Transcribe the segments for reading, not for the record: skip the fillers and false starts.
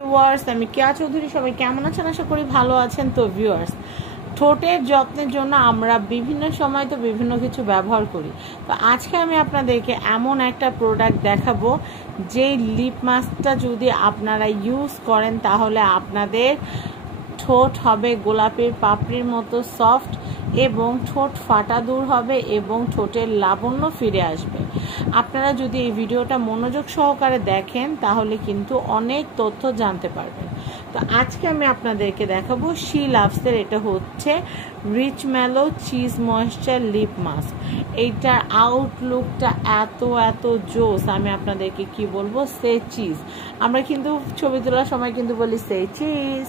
Viewers, আমি কেয়া চৌধুরী। সবাই কেমন আছেন? আশা করি ভালো আছেন। তো ভিউয়ার্স, ঠোঁটের যত্নের জন্য আমরা বিভিন্ন সময় তো বিভিন্ন কিছু ব্যবহার করি। তো আজকে আমি আপনাদেরকে এমন একটা প্রোডাক্ট দেখাবো, যে লিপ মাস্কটা যদি আপনারা ইউজ করেন তাহলে আপনাদের ঠোঁট হবে গোলাপের পাপড়ির মতো সফট, এবং ঠোঁট ফাটা দূর হবে এবং ঠোঁটের লাবণ্য ফিরে আসবে। আপনারা যদি এই ভিডিওটা মনোযোগ সহকারে দেখেন তাহলে কিন্তু অনেক তথ্য জানতে পারবেন। তো আজকে আমি আপনাদেরকে দেখাবো শি লাভসের, এটা হচ্ছে rich mallow cheese moisture lip mask. এইটার আউটলুকটা এত জোস, আমি আপনাদেরকে কি বলবো, সে চিজ। আমরা কিন্তু ছবি তোলার সময় কিন্তু বলি সে চিজ,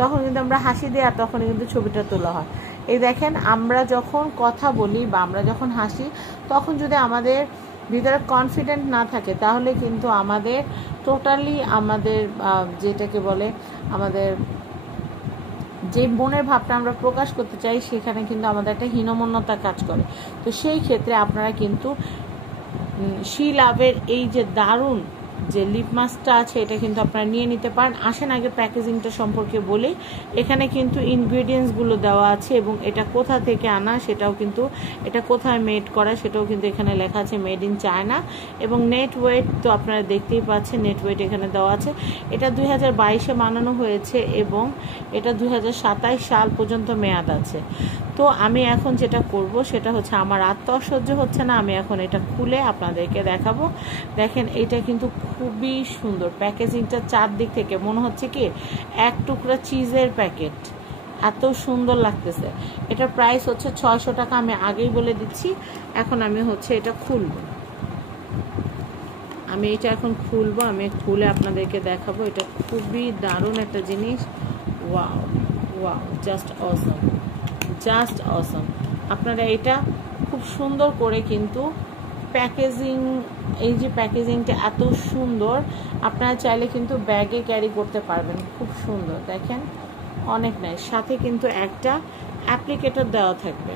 তখন কিন্তু আমরা হাসি দিই আর তখন কিন্তু ছবিটা তোলা হয়। এই দেখেন, আমরা যখন কথা বলি বা আমরা যখন হাসি, তখন যদি আমাদের ভিতরে কনফিডেন্ট না থাকে তাহলে কিন্তু আমাদের টোটালি আমাদের যেটাকে বলে আমাদের যে মনের ভাবটা আমরা প্রকাশ করতে চাই সেখানে কিন্তু আমাদের একটা হীনমন্যতা কাজ করে। তো সেই ক্ষেত্রে আপনারা কিন্তু শি লাভের এই যে দারুণ যে লিপ মাস্কটা আছে এটা কিন্তু আপনারা নিয়ে নিতে পারেন। আসেন আগে প্যাকেজিংটা সম্পর্কে বলি। এখানে কিন্তু ইনগ্রেডিয়েন্টসগুলো দেওয়া আছে এবং এটা কোথা থেকে আনা সেটাও কিন্তু, এটা কোথায় মেড করা সেটাও কিন্তু এখানে লেখা আছে, মেড ইন চায়না। এবং নেট ওয়েট তো আপনারা দেখতেই পাচ্ছেন, নেট ওয়েট এখানে দেওয়া আছে। এটা 2022-এ বানানো হয়েছে এবং এটা 2027 সাল পর্যন্ত মেয়াদ আছে। তো আমি এখন যেটা করব সেটা হচ্ছে, আমার আত্মসহ্য হচ্ছে না, আমি এখন এটা খুলে আপনাদেরকে দেখাবো। দেখেন, এটা কিন্তু খুবই সুন্দর প্যাকেজিংটা, চারদিক থেকে মনে হচ্ছে কি এক টুকরা চিজের প্যাকেট, এত সুন্দর লাগতেছে। এটার প্রাইস হচ্ছে 600 টাকা, আমি আগেই বলে দিচ্ছি। এখন আমি হচ্ছে এটা খুলবো, আমি এটা এখন খুলবো, আমি খুলে আপনাদেরকে দেখাবো। এটা খুবই দারুণ একটা জিনিস। ওয়াও ওয়াও, জাস্ট অসম, জাস্ট অসম। আপনারা এটা খুব সুন্দর করে কিন্তু প্যাকেজিং, এই যে প্যাকেজিংটা এত সুন্দর, আপনারা চাইলে কিন্তু ব্যাগে ক্যারি করতে পারবেন। খুব সুন্দর, দেখেন অনেক নাইস। সাথে কিন্তু একটা অ্যাপ্লিকেটর দেওয়া থাকবে,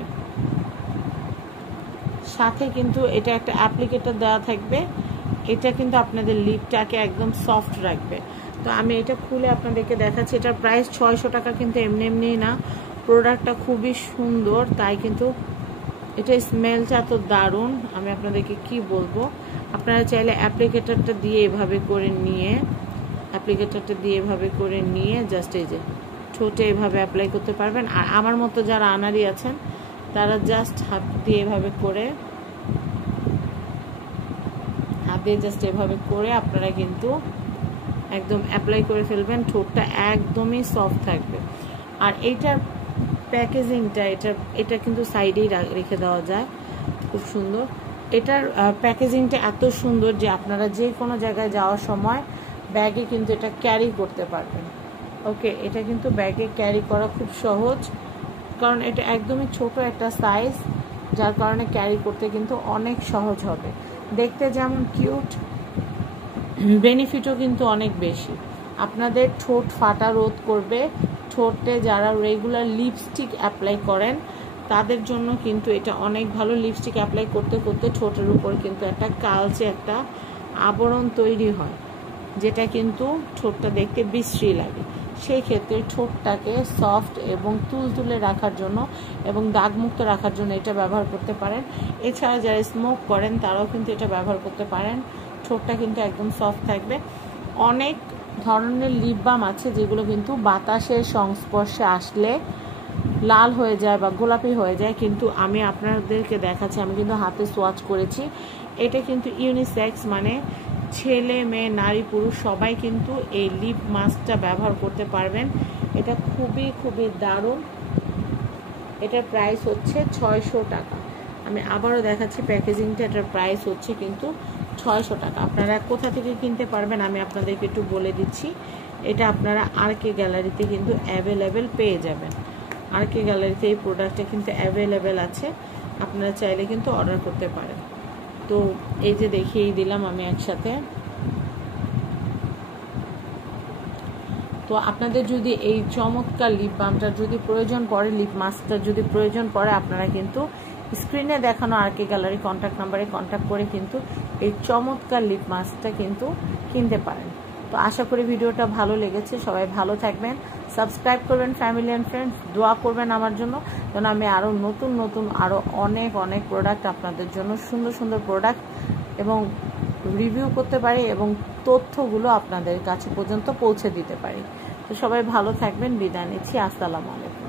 সাথে কিন্তু এটা একটা অ্যাপ্লিকেটর দেওয়া থাকবে। এটা কিন্তু আপনাদের লিপটাকে একদম সফট রাখবে। তো আমি এটা খুলে আপনাদেরকে দেখাচ্ছি। এটার প্রাইস 600 টাকা, কিন্তু এমনি এমনি না, প্রোডাক্টটা খুবই সুন্দর, তাই কিন্তু এটা স্মেলটা এত দারুণ, আমি আপনাদেরকে কি বলবো। আপনারা চাইলে অ্যাপ্লিকেটরটা দিয়ে এভাবে করে নিয়ে, অ্যাপ্লিকেটরটা দিয়ে এভাবে করে নিয়ে জাস্ট এই যে ঠোঁটে এভাবে অ্যাপ্লাই করতে পারবেন। আর আমার মতো যারা আনারি আছেন তারা জাস্ট হাত দিয়ে এভাবে করে, হাত দিয়ে জাস্ট এভাবে করে আপনারা কিন্তু একদম অ্যাপ্লাই করে ফেলবেন। ঠোঁটটা একদমই সফট থাকবে। আর এইটার প্যাকেজিংটা, এটা কিন্তু সাইডেই রেখে দেওয়া যায়, খুব সুন্দর। এটার প্যাকেজিংটা এত সুন্দর যে আপনারা যে কোনো জায়গায় যাওয়ার সময় ব্যাগে কিন্তু এটা ক্যারি করতে পারবেন। ওকে, এটা কিন্তু ব্যাগে ক্যারি করা খুব সহজ, কারণ এটা একদমই ছোট একটা সাইজ, যার কারণে ক্যারি করতে কিন্তু অনেক সহজ হবে। দেখতে যেমন কিউট, বেনিফিটও কিন্তু অনেক বেশি। আপনাদের ঠোঁট ফাটা রোধ করবে। ঠোঁটে যারা রেগুলার লিপস্টিক অ্যাপ্লাই করেন তাদের জন্য কিন্তু এটা অনেক ভালো। লিপস্টিক অ্যাপ্লাই করতে করতে ঠোঁটের উপর কিন্তু একটা কালচে একটা আবরণ তৈরি হয়, যেটা কিন্তু ঠোঁটটা দেখতে বিশ্রী লাগে। সেই ক্ষেত্রে ঠোঁটটাকে সফট এবং তুলতুলে রাখার জন্য এবং দাগমুক্ত রাখার জন্য এটা ব্যবহার করতে পারেন। এছাড়া যারা স্মোক করেন তারাও কিন্তু এটা ব্যবহার করতে পারেন। ঠোঁটটা কিন্তু একদম সফট থাকবে। অনেক ধরনের লিপ বাম আছে যেগুলো কিন্তু বাতাসের সংস্পর্শে আসলে লাল হয়ে যায় বা গোলাপি হয়ে যায়, কিন্তু আমি আপনাদেরকে দেখাচ্ছি, আমি কিন্তু হাতে সোয়াচ করেছি। এটা কিন্তু ইউনিসেক্স, মানে ছেলে মেয়ে নারী পুরুষ সবাই কিন্তু এই লিপ মাস্কটা ব্যবহার করতে পারবেন। এটা খুবই দারুণ। এটার প্রাইস হচ্ছে 600 টাকা। আমি আবারও দেখাচ্ছি প্যাকেজিংটা, এটার প্রাইস হচ্ছে কিন্তু 600 টাকা। আপনারা কোথা থেকে কিনতে পারবেন আমি আপনাদেরকে একটু বলে দিচ্ছি। এটা আপনারা RK গ্যালারিতে কিন্তু অ্যাভেলেবেল পেয়ে যাবেন। RK গ্যালারিতে এই প্রোডাক্টটা কিন্তু অ্যাভেলেবেল আছে, আপনারা চাইলে কিন্তু অর্ডার করতে পারেন। তো এই যে দেখিয়েই দিলাম আমি একসাথে। তো আপনাদের যদি এই চমৎকার লিপ বামটার যদি প্রয়োজন পড়ে, লিপ মাস্কটার যদি প্রয়োজন পড়ে, আপনারা কিন্তু স্ক্রিনে দেখানো RK গ্যালারি কন্ট্যাক্ট নাম্বারে কন্ট্যাক্ট করে কিন্তু এই চমৎকার লিপ মাস্কটা কিন্তু কিনতে পারেন। তো আশা করি ভিডিওটা ভালো লেগেছে। সবাই ভালো থাকবেন, সাবস্ক্রাইব করবেন ফ্যামিলি অ্যান্ড ফ্রেন্ডস, দোয়া করবেন আমার জন্য যেন আমি আরও নতুন নতুন আরও অনেক অনেক প্রোডাক্ট আপনাদের জন্য সুন্দর সুন্দর প্রোডাক্ট এবং রিভিউ করতে পারি এবং তথ্যগুলো আপনাদের কাছে পর্যন্ত পৌঁছে দিতে পারি। তো সবাই ভালো থাকবেন, বিদায় নিচ্ছি, আসসালামু আলাইকুম।